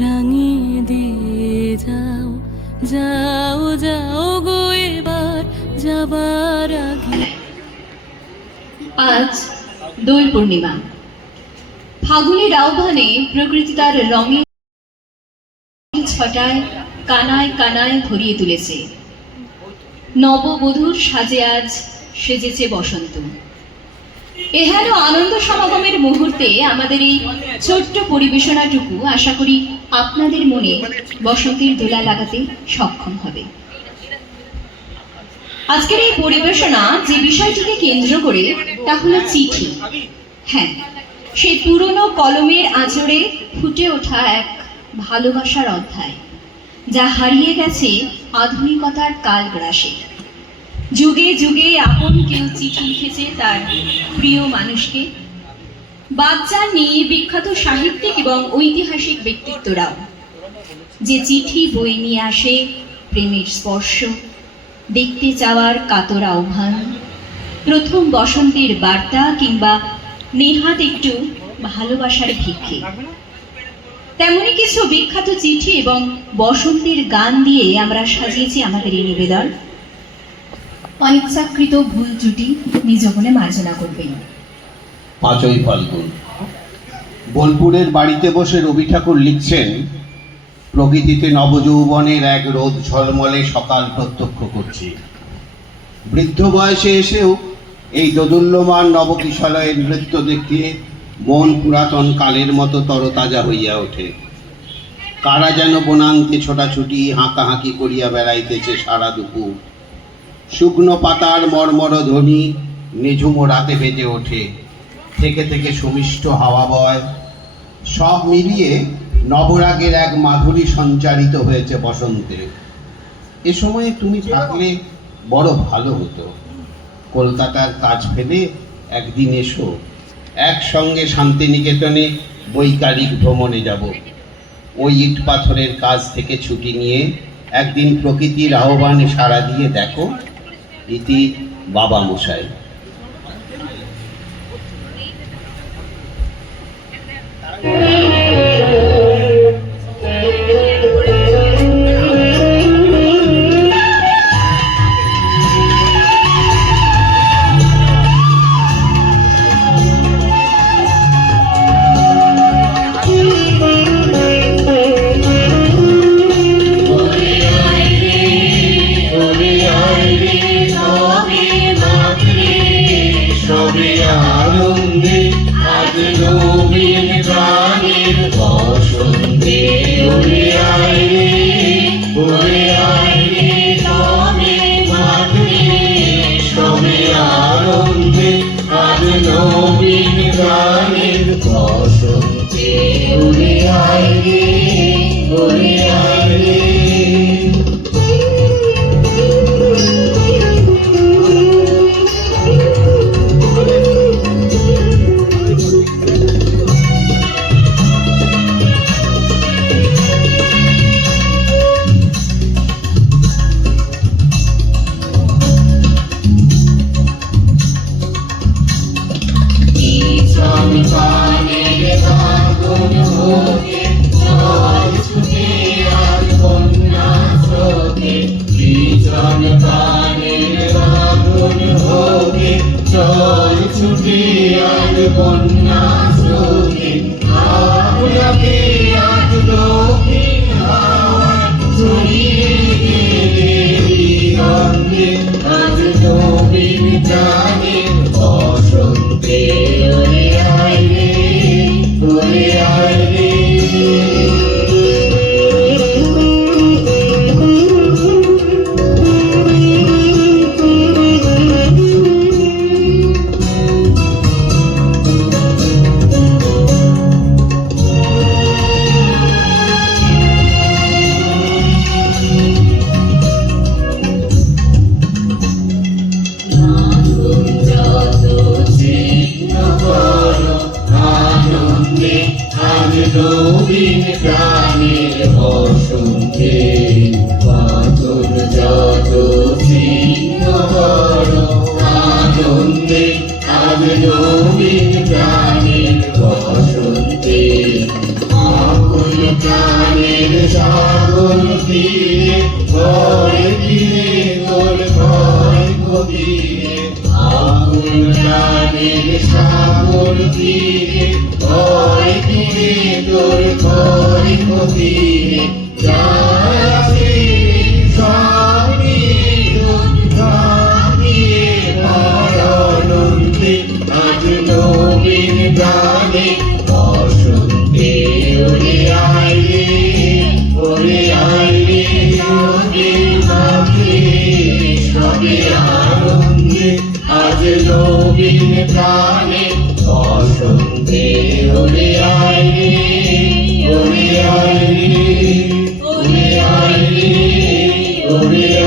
রাঙিয়ে দিয়ে যাও যাও যাও গো এবার যাবার আগে। আজ দোল পূর্ণিমা। ফাগুনের আহ্বানে প্রকৃতি তার রঙের ছটায় কানায় কানায় ভরিয়ে তুলেছে। নববধূর সাজে আজ সেজেছে বসন্ত। এহেন আনন্দ সমাগমের মুহূর্তে আমাদের এই ছোট্ট পরিবেশনাটুকু আশা করি আপনাদের মনে বসন্তের দোলা লাগাতে সক্ষম হবে। আজকের এই পরিবেশনা যে বিষয়টিকে কেন্দ্র করে তা হলো চিঠি। হ্যাঁ সেই পুরনো কলমের আঁচড়ে ফুটে ওঠা এক ভালোবাসার অধ্যায়, যা হারিয়ে গেছে আধুনিকতার কালগ্রাসে। যুগে যুগে আপন কেউ চিঠি লিখেছে তার প্রিয় মানুষকে বাচ্চা নিয়ে বিখ্যাত সাহিত্যিক এবং ঐতিহাসিক ব্যক্তিত্বরাও। যে চিঠি বই নিয়ে আসে, প্রেমের স্পর্শ, দেখতে চাওয়ার কাতর আহ্বান, প্রথম বসন্তের বার্তা কিংবা নেহাত একটু ভালোবাসার ভিক্ষে। তেমনই কিছু বিখ্যাত চিঠি এবং বসন্তের গান দিয়ে আমরা সাজিয়েছি আমাদের এই নিবেদন। অনিচ্ছাকৃত ভুল ত্রুটি নিজ বলে মার্জনা করবেন। পাঁচই ফাল্গুন। বোলপুরের বাড়িতে বসে রবি ঠাকুর লিখছেন, প্রকৃতিতে নবযৌবনের এক রোদ ঝলমলে সকাল প্রত্যক্ষ করছি। বৃদ্ধ বয়সে এসেও এই দোদুল্যমান নবকিশলয়ের নৃত্য দেখতে মন পুরাতন কালের মতো তরতাজা হইয়া ওঠে। কারা যেন বনান্তে ছোটাছুটি হাঁকাহাঁকি করিয়া বেড়াইতেছে সারা দুপুর। শুকনো পাতার মর্মর ধ্বনি নিঝুম রাতে বেজে ওঠে। থেকে থেকে সুমিষ্ট হাওয়া বয়। সব মিলিয়ে নবরাগের এক মাধুরী সঞ্চারিত হয়েছে বসন্তে। এ সময়ে তুমি থাকলে বড় ভালো হতো। কলকাতার কাজ ফেলে একদিন এসো একসঙ্গে শান্তিনিকেতনে বৈকালিক ভ্রমণে যাব। ওই ইট পাথরের কাজ থেকে ছুটি নিয়ে একদিন প্রকৃতির আহ্বানে সাড়া দিয়ে দেখো ইতি বাবা মশাই। প্রাণের বসন্তে উড়ে আয় রে উড়ে আয় রে সবে মাতৃ সবে আনন্দে আজ নবীন প্রাণের বসন্তে উড়ে আয় রে উড়ে আয় নবীন প্রাণের বসন্তে পাথর যত ছিন্ন করো আনন্দে আজ নবীন প্রাণের বসন্তে আকুল ফিরে তোর ভয় প্রাণে বসন্তে হলে আইরে হলে আইরে হলে আইরে হলে